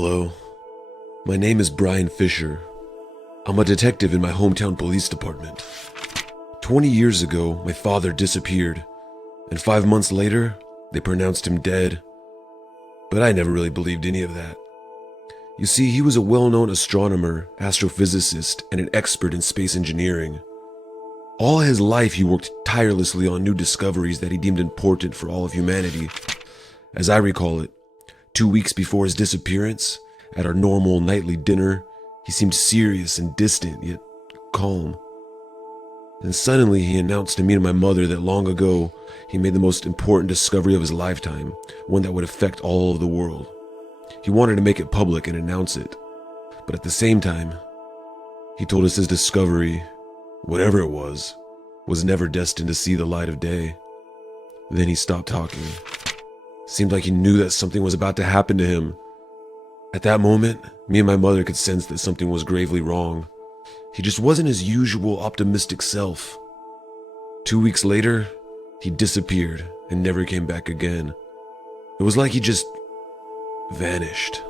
Hello, my name is Brian Fisher. I'm a detective in my hometown police department. 20 years ago, my father disappeared, and 5 months later, they pronounced him dead. But I never really believed any of that. You see, he was a well-known astronomer, astrophysicist, and an expert in space engineering. All his life, he worked tirelessly on new discoveries that he deemed important for all of humanity. As I recall it, 2 weeks before his disappearance, at our normal nightly dinner, he seemed serious and distant, yet calm. And suddenly he announced to me and my mother that long ago, he made the most important discovery of his lifetime, one that would affect all of the world. He wanted to make it public and announce it. But at the same time, he told us his discovery, whatever it was never destined to see the light of day. Then he stopped talking. Seemed like he knew that something was about to happen to him. At that moment, me and my mother could sense that something was gravely wrong. He just wasn't his usual optimistic self. 2 weeks later, he disappeared and never came back again. It was like he just vanished.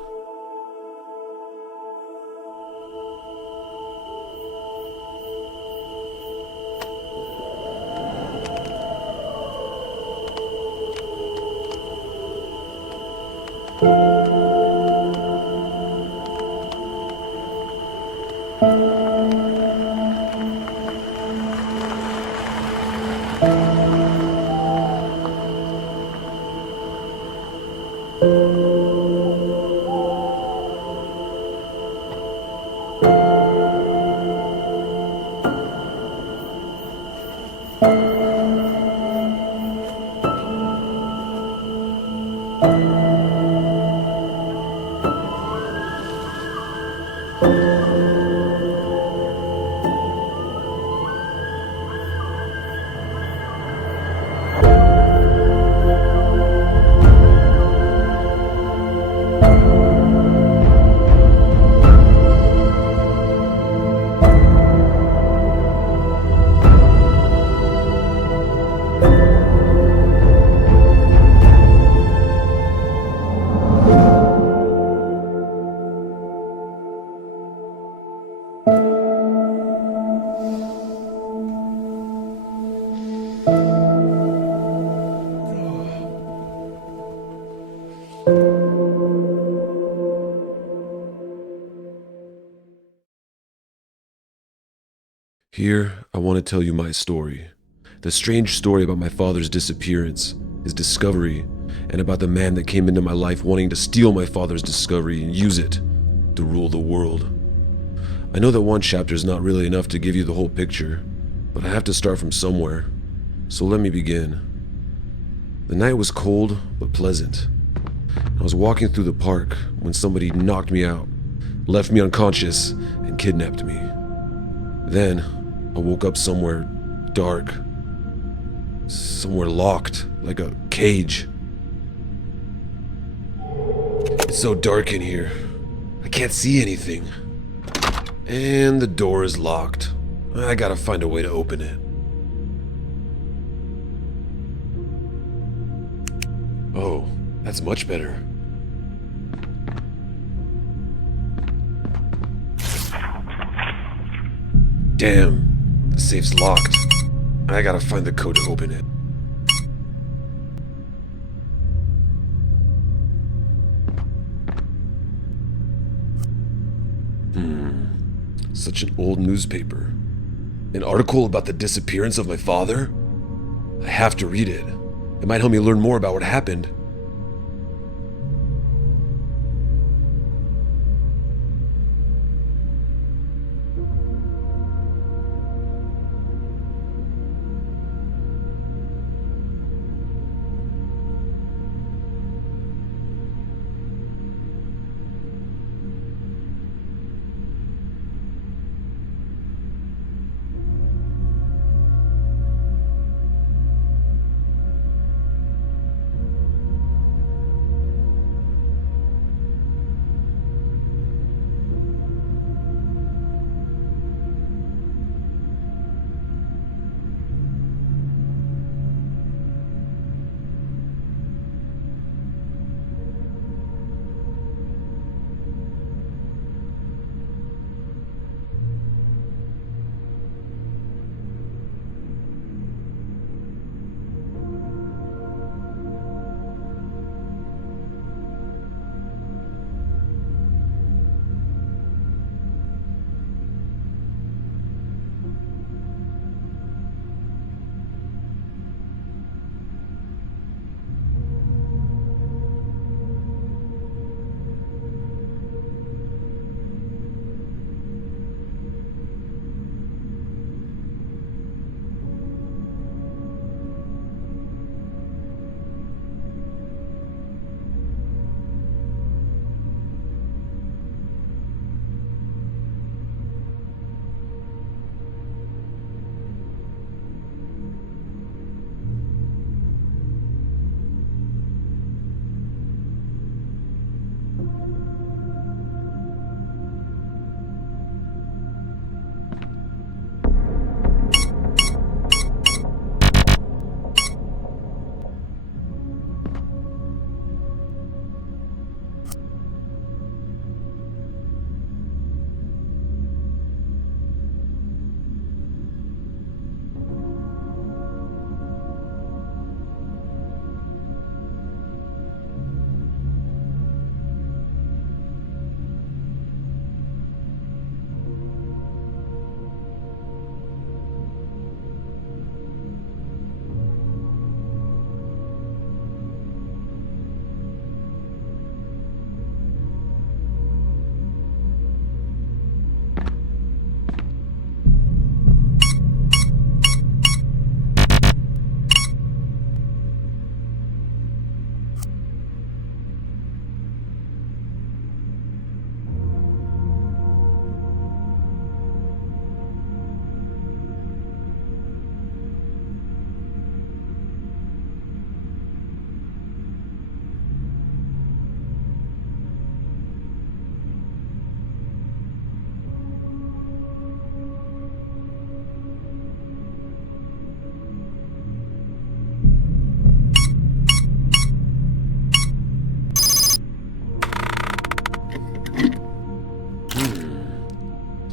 Here, I want to tell you my story. The strange story about my father's disappearance, his discovery, and about the man that came into my life wanting to steal my father's discovery and use it to rule the world. I know that one chapter is not really enough to give you the whole picture, but I have to start from somewhere. So let me begin. The night was cold but pleasant. I was walking through the park when somebody knocked me out, left me unconscious, and kidnapped me. Then, I woke up somewhere dark, somewhere locked, like a cage. It's so dark in here, I can't see anything. And the door is locked. I gotta find a way to open it. Oh, that's much better. Damn, the safe's locked. I gotta find the code to open it. Such an old newspaper. An article about the disappearance of my father? I have to read it. It might help me learn more about what happened.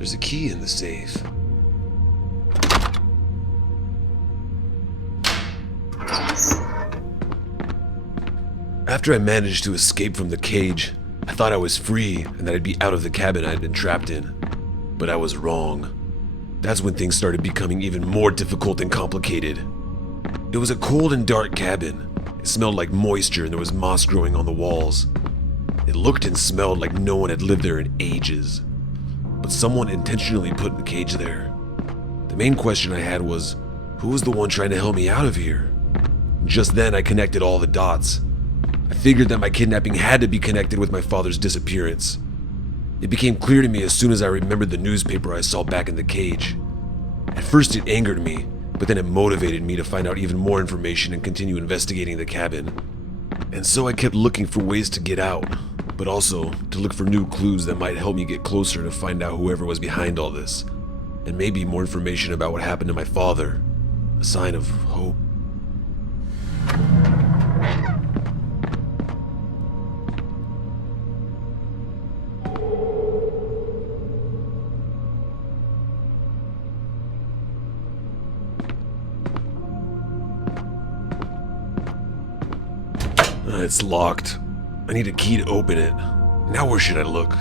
There's a key in the safe. After I managed to escape from the cage, I thought I was free and that I'd be out of the cabin I had been trapped in. But I was wrong. That's when things started becoming even more difficult and complicated. It was a cold and dark cabin. It smelled like moisture and there was moss growing on the walls. It looked and smelled like no one had lived there in ages. But someone intentionally put the cage there. The main question I had was, who was the one trying to help me out of here? Just then I connected all the dots. I figured that my kidnapping had to be connected with my father's disappearance. It became clear to me as soon as I remembered the newspaper I saw back in the cage. At first it angered me, but then it motivated me to find out even more information and continue investigating the cabin. And so I kept looking for ways to get out, but also to look for new clues that might help me get closer to find out whoever was behind all this, and maybe more information about what happened to my father, a sign of hope. It's locked. I need a key to open it. Now where should I look?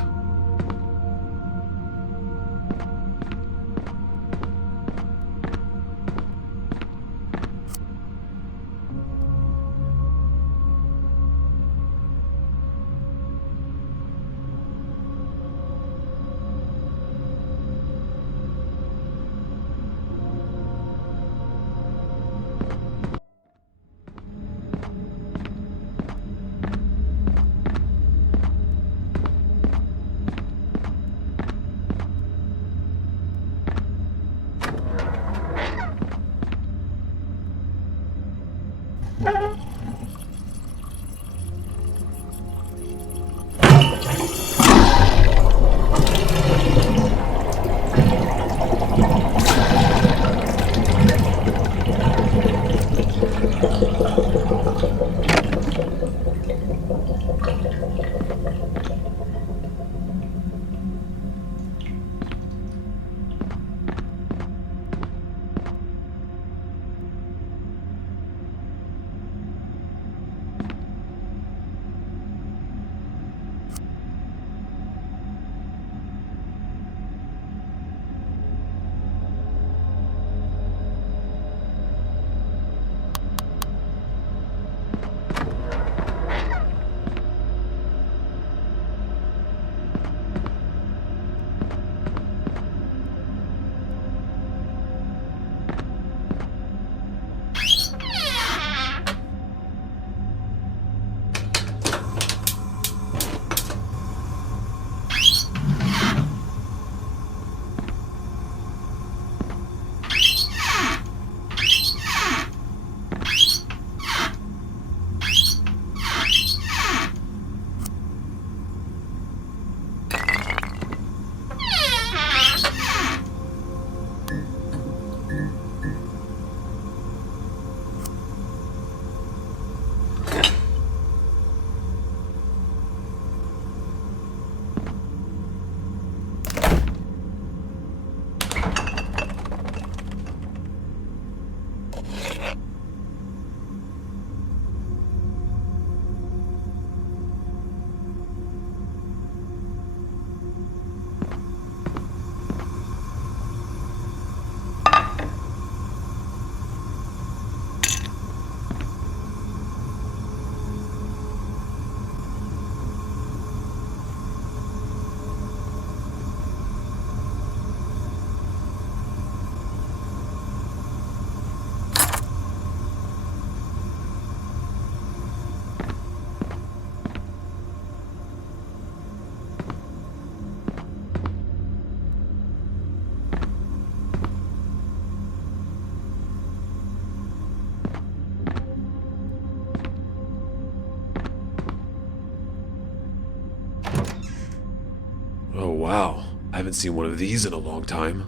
Oh wow, I haven't seen one of these in a long time.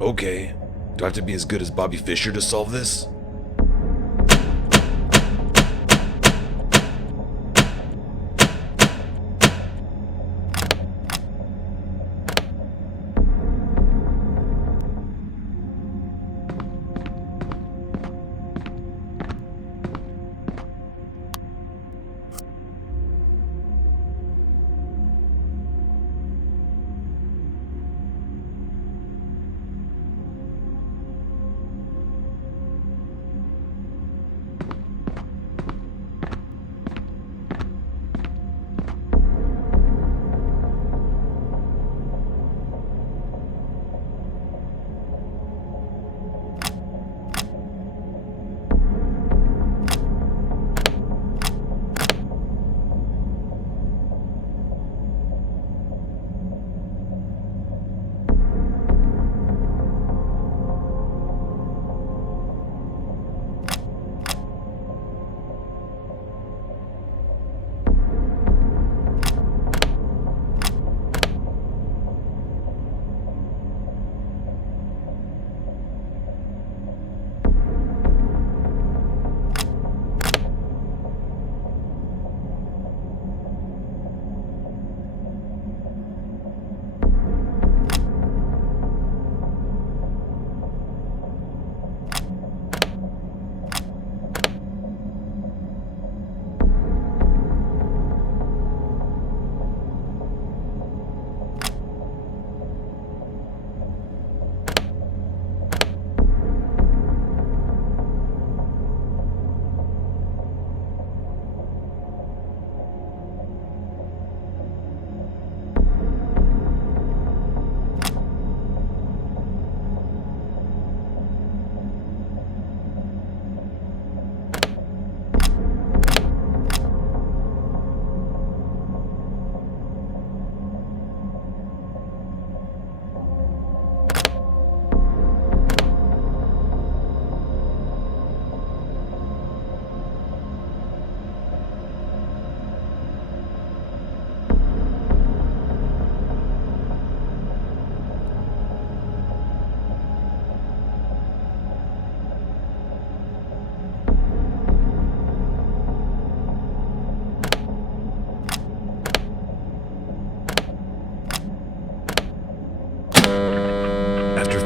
Okay. Do I have to be as good as Bobby Fischer to solve this?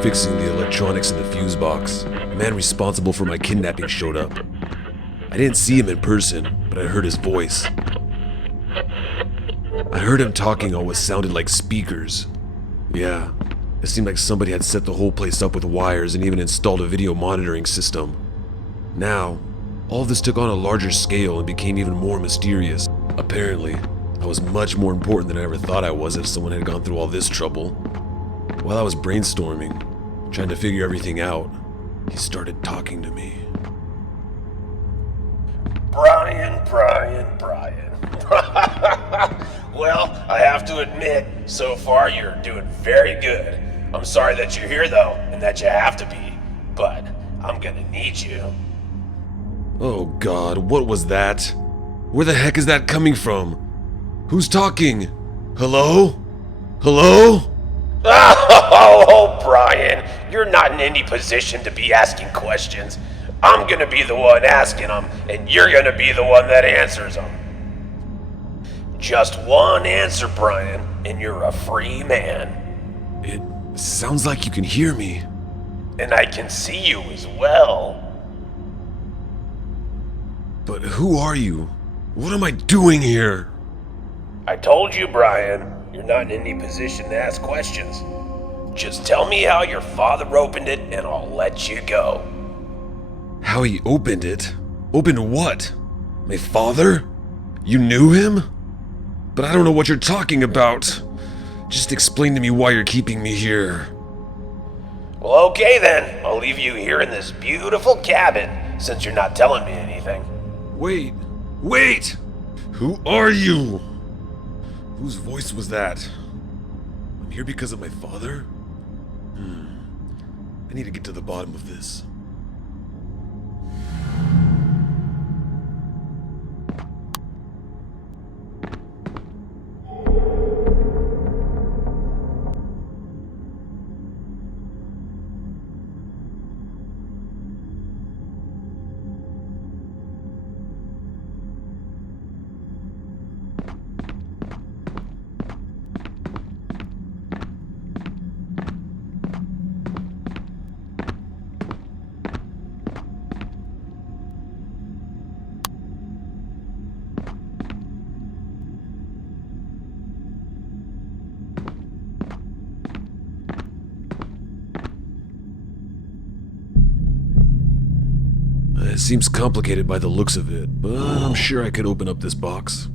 Fixing the electronics in the fuse box, the man responsible for my kidnapping showed up. I didn't see him in person, but I heard his voice. I heard him talking on what sounded like speakers. Yeah, it seemed like somebody had set the whole place up with wires and even installed a video monitoring system. Now, all of this took on a larger scale and became even more mysterious. Apparently, I was much more important than I ever thought I was if someone had gone through all this trouble. While I was brainstorming, trying to figure everything out, he started talking to me. Brian. Well, I have to admit, so far you're doing very good. I'm sorry that you're here though, and that you have to be, but I'm gonna need you. Oh God, what was that? Where the heck is that coming from? Who's talking? Hello? Hello? Oh, Brian, you're not in any position to be asking questions. I'm gonna be the one asking them, and you're gonna be the one that answers them. Just one answer, Brian, and you're a free man. It sounds like you can hear me. And I can see you as well. But who are you? What am I doing here? I told you, Brian, you're not in any position to ask questions. Just tell me how your father opened it and I'll let you go. How he opened it? Opened what? My father? You knew him? But I don't know what you're talking about. Just explain to me why you're keeping me here. Well, okay then. I'll leave you here in this beautiful cabin since you're not telling me anything. Wait! Who are you? Whose voice was that? I'm here because of my father? I need to get to the bottom of this. It seems complicated by the looks of it, but I'm sure I could open up this box.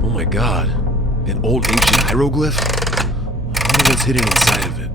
Oh my god, an old ancient hieroglyph? I wonder what's hidden inside of it.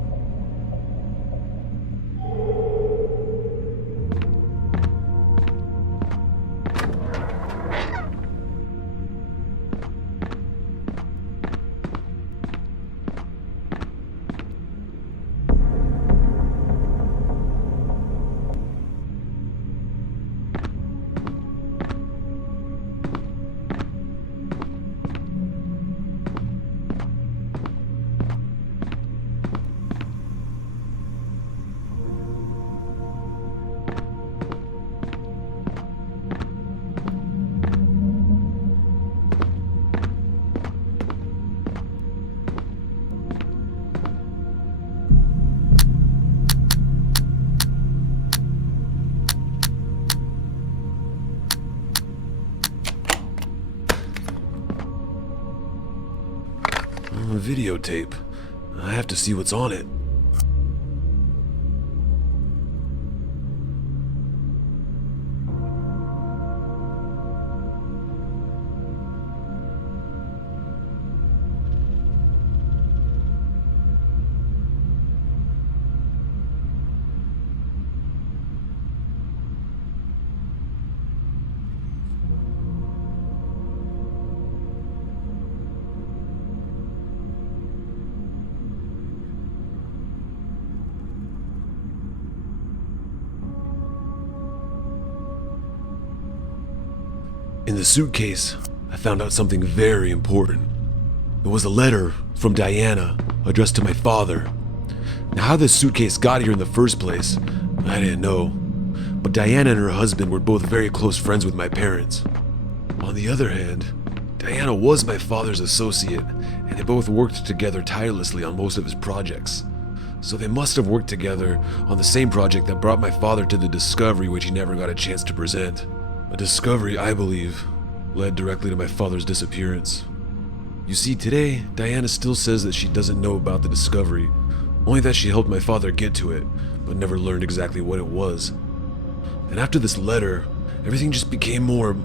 A videotape. I have to see what's on it. In the suitcase, I found out something very important. It was a letter from Diana addressed to my father. Now, how this suitcase got here in the first place, I didn't know. But Diana and her husband were both very close friends with my parents. On the other hand, Diana was my father's associate, and they both worked together tirelessly on most of his projects. So they must have worked together on the same project that brought my father to the discovery which he never got a chance to present. A discovery, I believe, led directly to my father's disappearance. You see, today, Diana still says that she doesn't know about the discovery, only that she helped my father get to it, but never learned exactly what it was. And after this letter, everything just became more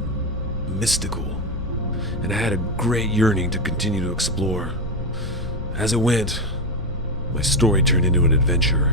mystical, and I had a great yearning to continue to explore. As it went, my story turned into an adventure.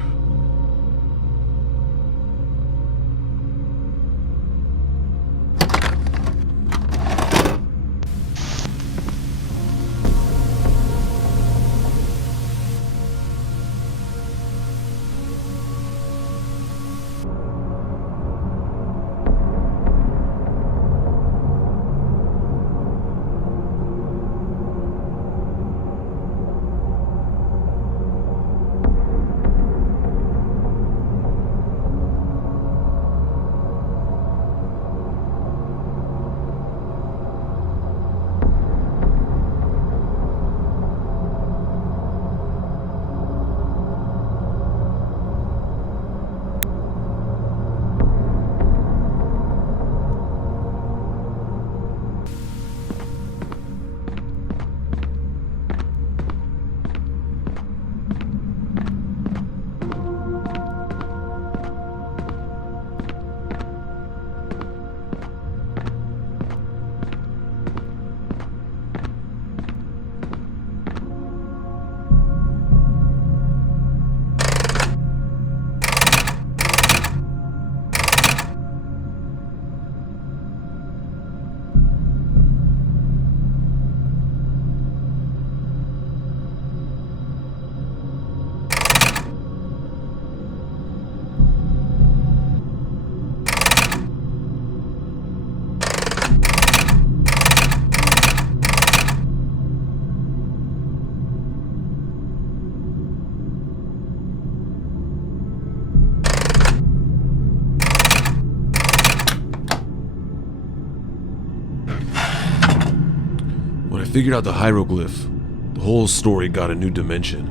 I figured out the hieroglyph, the whole story got a new dimension.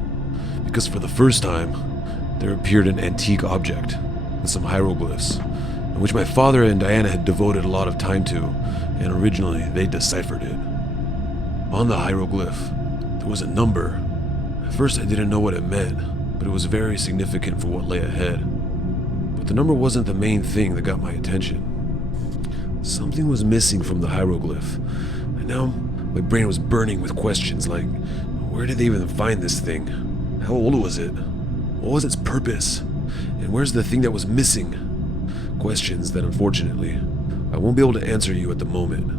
Because for the first time, there appeared an antique object with some hieroglyphs, in which my father and Diana had devoted a lot of time to, and originally they deciphered it. On the hieroglyph, there was a number. At first I didn't know what it meant, but it was very significant for what lay ahead. But the number wasn't the main thing that got my attention. Something was missing from the hieroglyph, and now my brain was burning with questions like, where did they even find this thing? How old was it? What was its purpose? And where's the thing that was missing? Questions that unfortunately, I won't be able to answer you at the moment.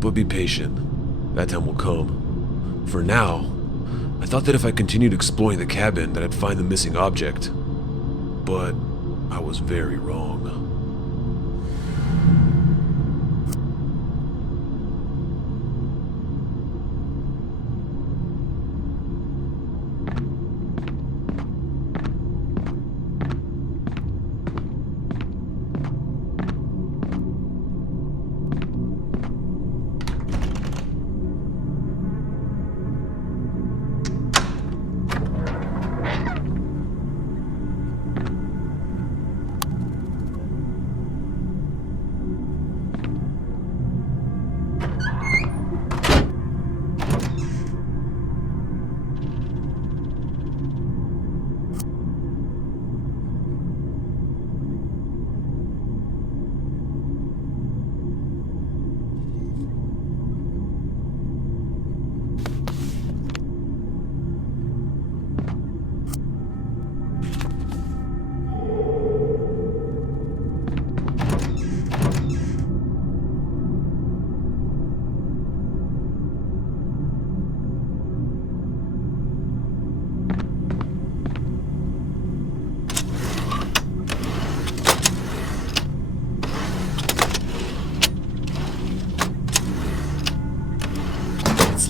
But be patient. That time will come. For now, I thought that if I continued exploring the cabin that I'd find the missing object. But I was very wrong.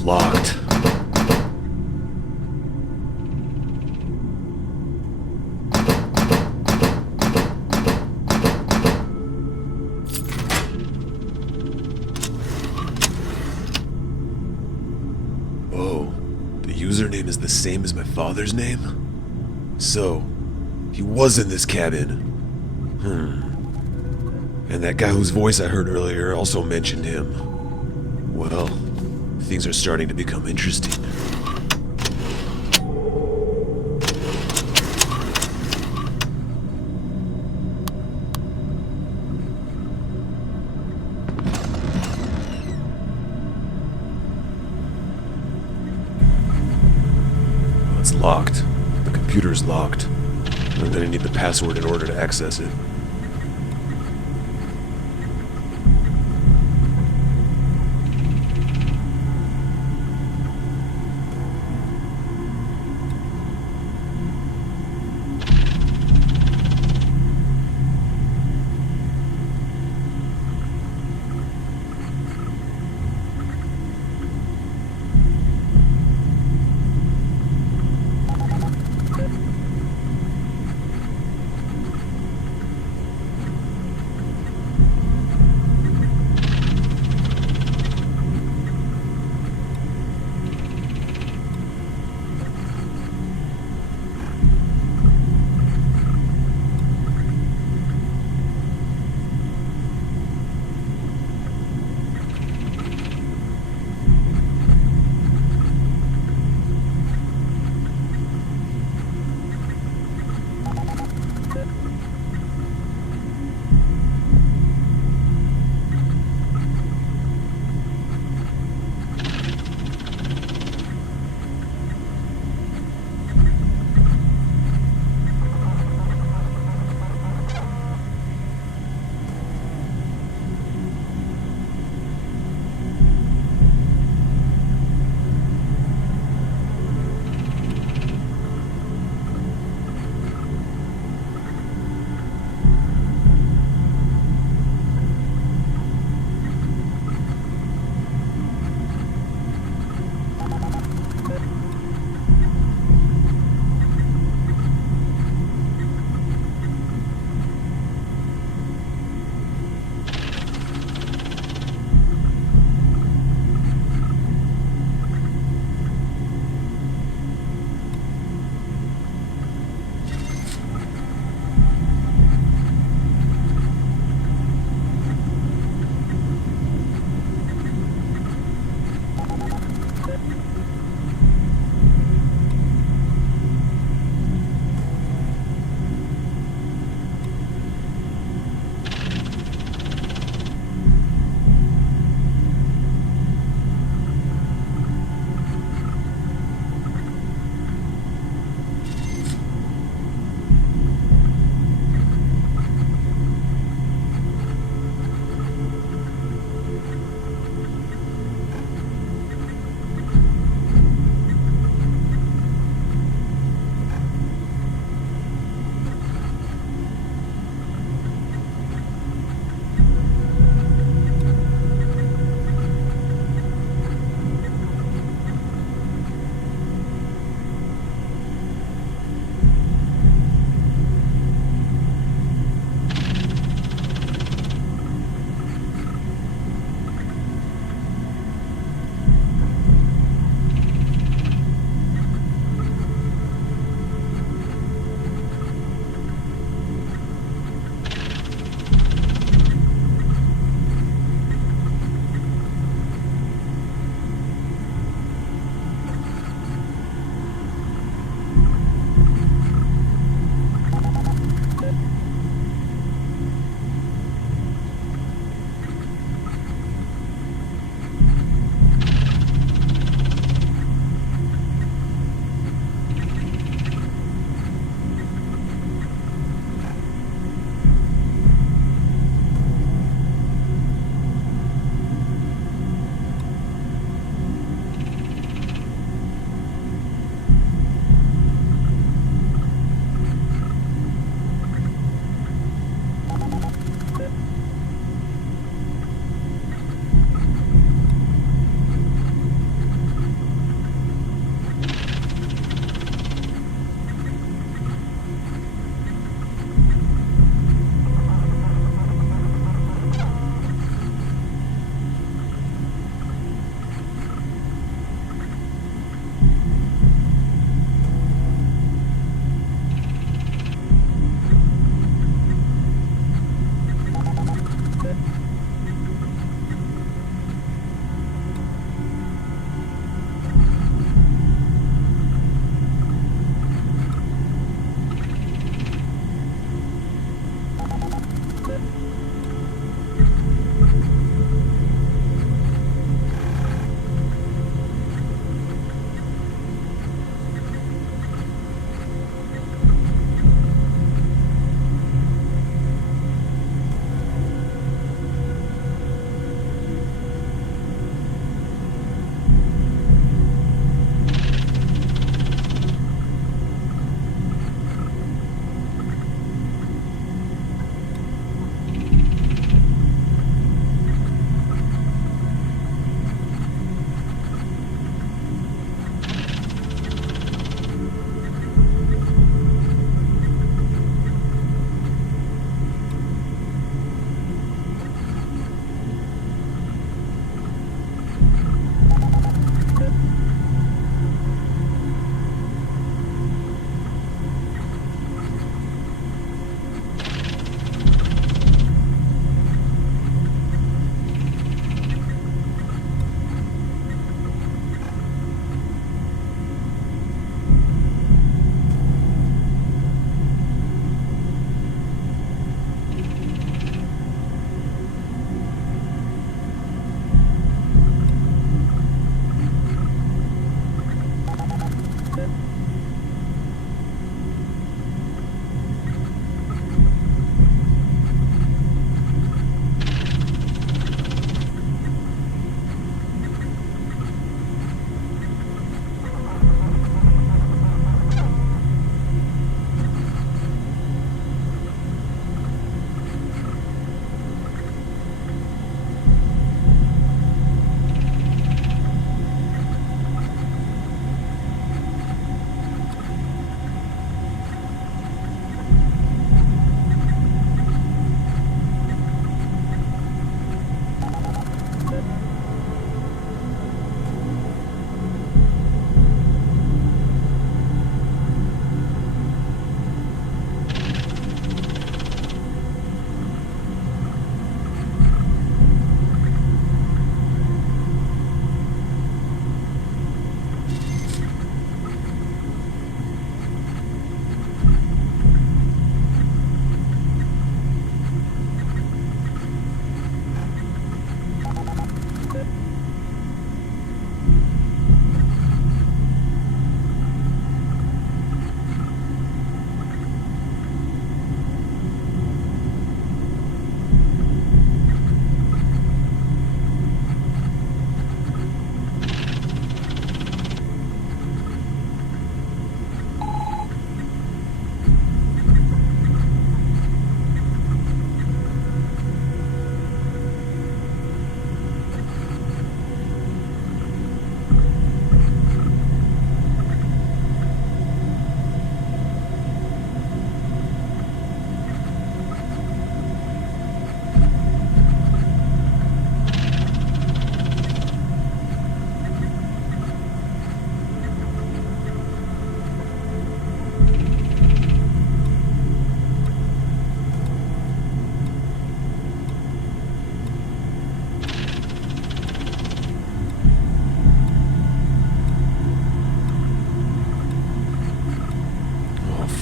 Locked. Oh, the username is the same as my father's name? So, he was in this cabin. And that guy whose voice I heard earlier also mentioned him. Well, things are starting to become interesting. It's locked. The computer's locked. I'm gonna need the password in order to access it.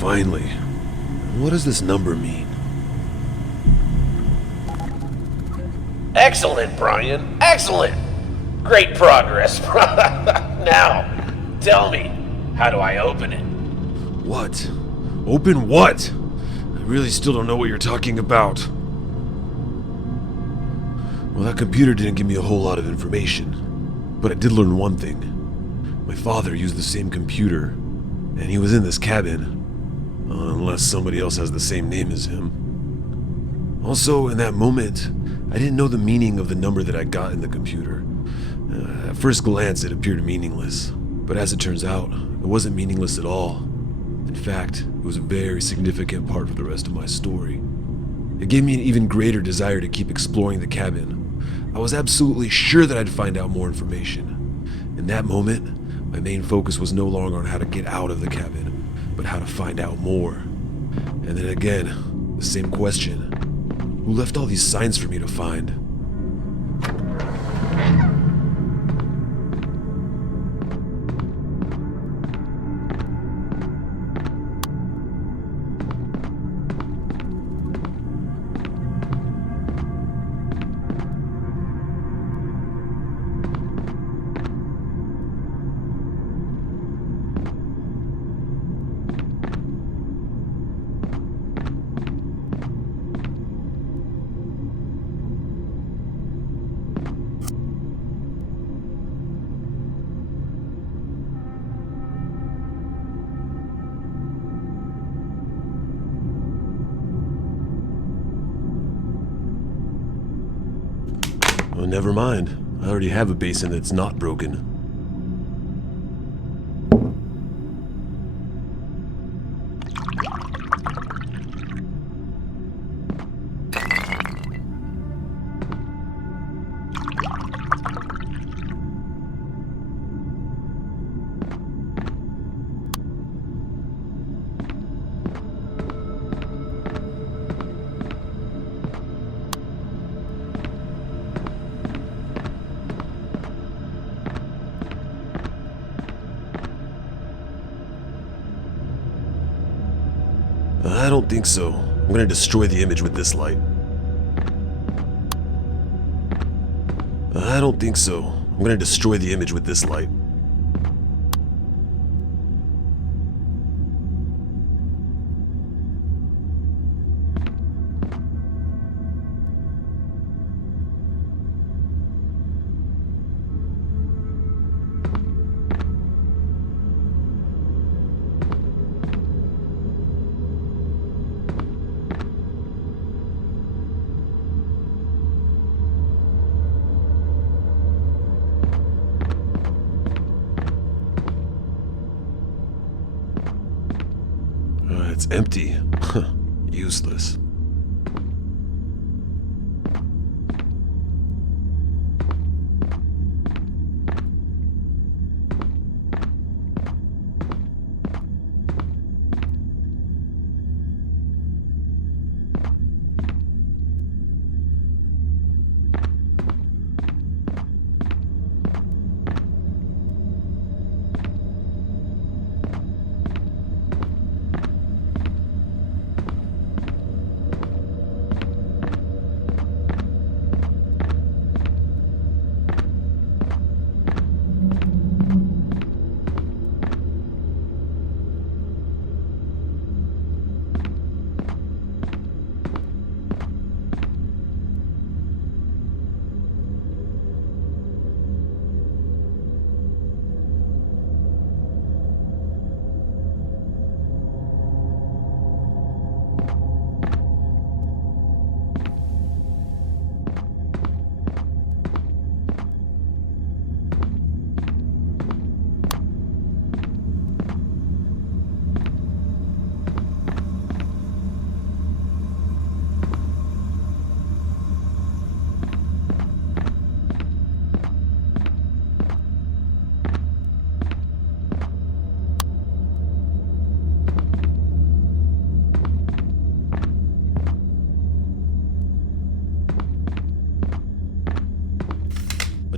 Finally. What does this number mean? Excellent, Brian. Excellent. Great progress. Now, tell me, how do I open it? What? Open what? I really still don't know what you're talking about. Well, that computer didn't give me a whole lot of information, but I did learn one thing. My father used the same computer, and he was in this cabin. Unless somebody else has the same name as him. Also, in that moment, I didn't know the meaning of the number that I got in the computer. At first glance, it appeared meaningless, but as it turns out, it wasn't meaningless at all. In fact, it was a very significant part of the rest of my story. It gave me an even greater desire to keep exploring the cabin. I was absolutely sure that I'd find out more information. In that moment, my main focus was no longer on how to get out of the cabin, but how to find out more. And then again, the same question. Who left all these signs for me to find? Oh, never mind. I already have a basin that's not broken. I don't think so. I'm gonna destroy the image with this light. I don't think so. I'm gonna destroy the image with this light. It's empty. Useless.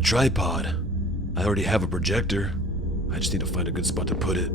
Tripod. I already have a projector. I just need to find a good spot to put it.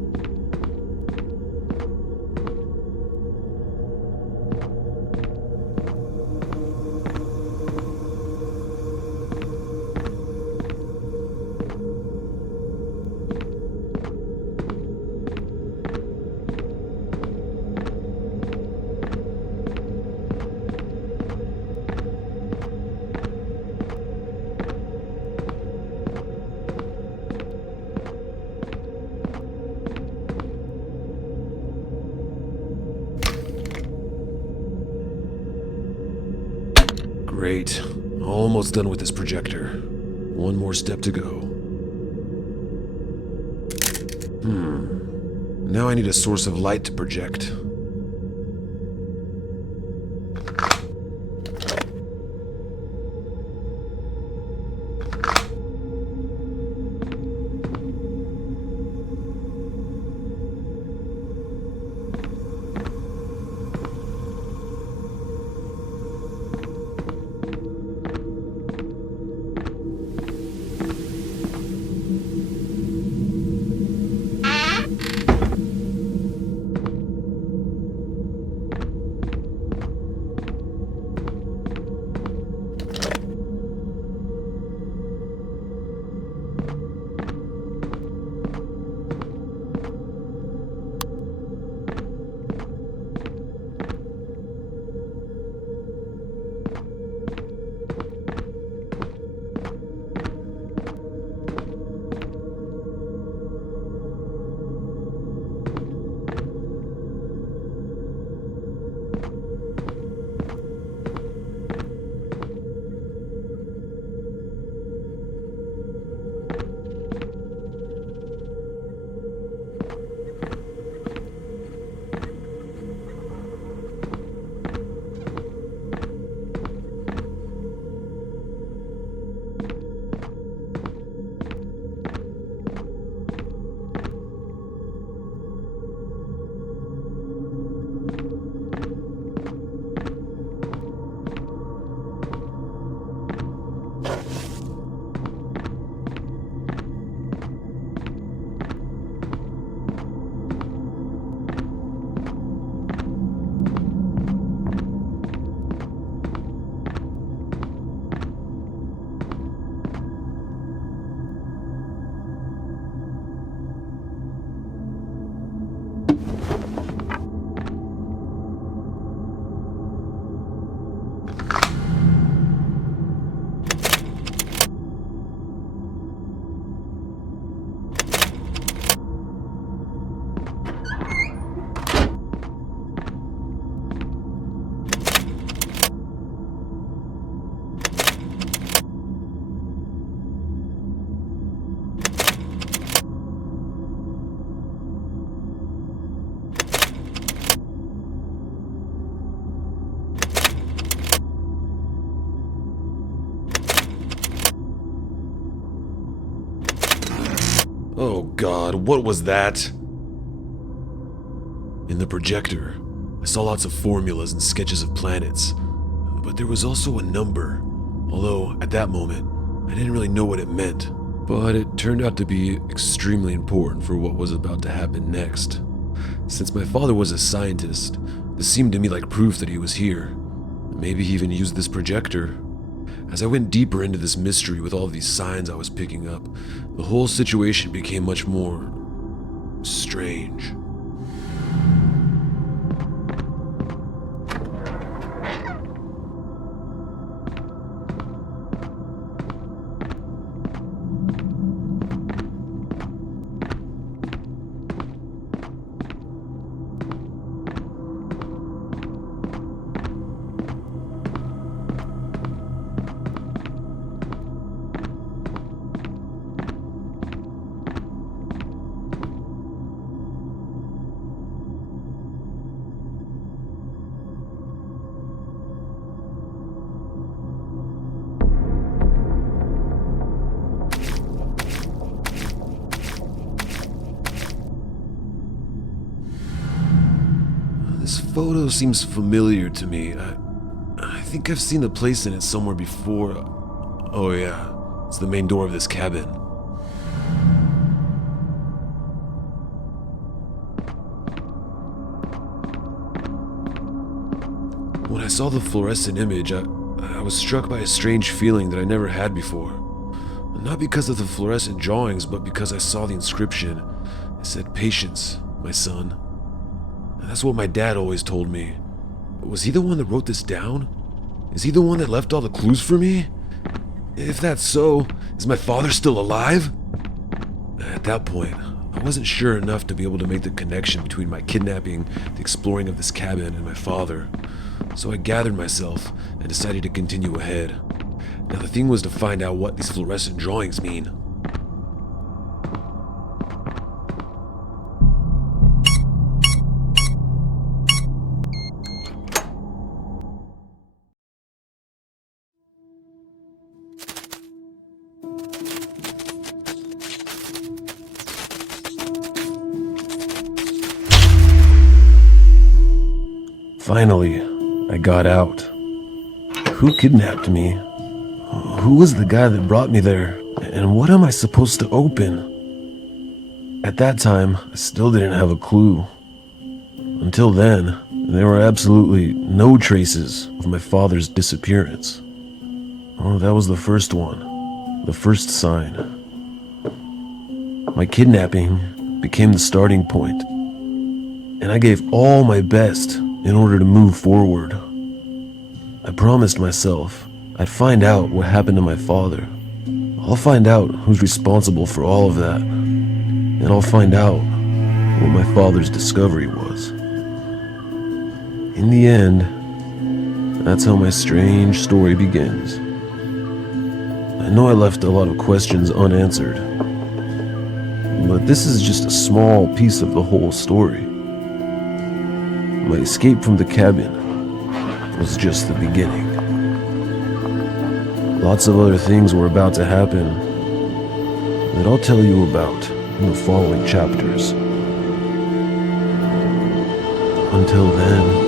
Great. Almost done with this projector. One more step to go. Now I need a source of light to project. Oh God, what was that? In the projector, I saw lots of formulas and sketches of planets, but there was also a number, although at that moment, I didn't really know what it meant. But it turned out to be extremely important for what was about to happen next. Since my father was a scientist, this seemed to me like proof that he was here. Maybe he even used this projector. As I went deeper into this mystery with all of these signs I was picking up, the whole situation became much more strange. This photo seems familiar to me. I think I've seen the place in it somewhere before. Oh yeah, it's the main door of this cabin. When I saw the fluorescent image, I was struck by a strange feeling that I never had before. Not because of the fluorescent drawings, but because I saw the inscription. It said, "Patience, my son." That's what my dad always told me. Was he the one that wrote this down? Is he the one that left all the clues for me? If that's so, is my father still alive? At that point, I wasn't sure enough to be able to make the connection between my kidnapping, the exploring of this cabin, and my father. so I gathered myself and decided to continue ahead. Now the thing was to find out what these fluorescent drawings mean. Finally, I got out. Who kidnapped me? Who was the guy that brought me there? And what am I supposed to open? At that time, I still didn't have a clue. Until then, there were absolutely no traces of my father's disappearance. Oh, that was the first one. The first sign. My kidnapping became the starting point, and I gave all my best in order to move forward. I promised myself I'd find out what happened to my father. I'll find out who's responsible for all of that, and I'll find out what my father's discovery was. In the end, that's how my strange story begins. I know I left a lot of questions unanswered, but this is just a small piece of the whole story. My escape from the cabin was just the beginning. Lots of other things were about to happen that I'll tell you about in the following chapters. Until then,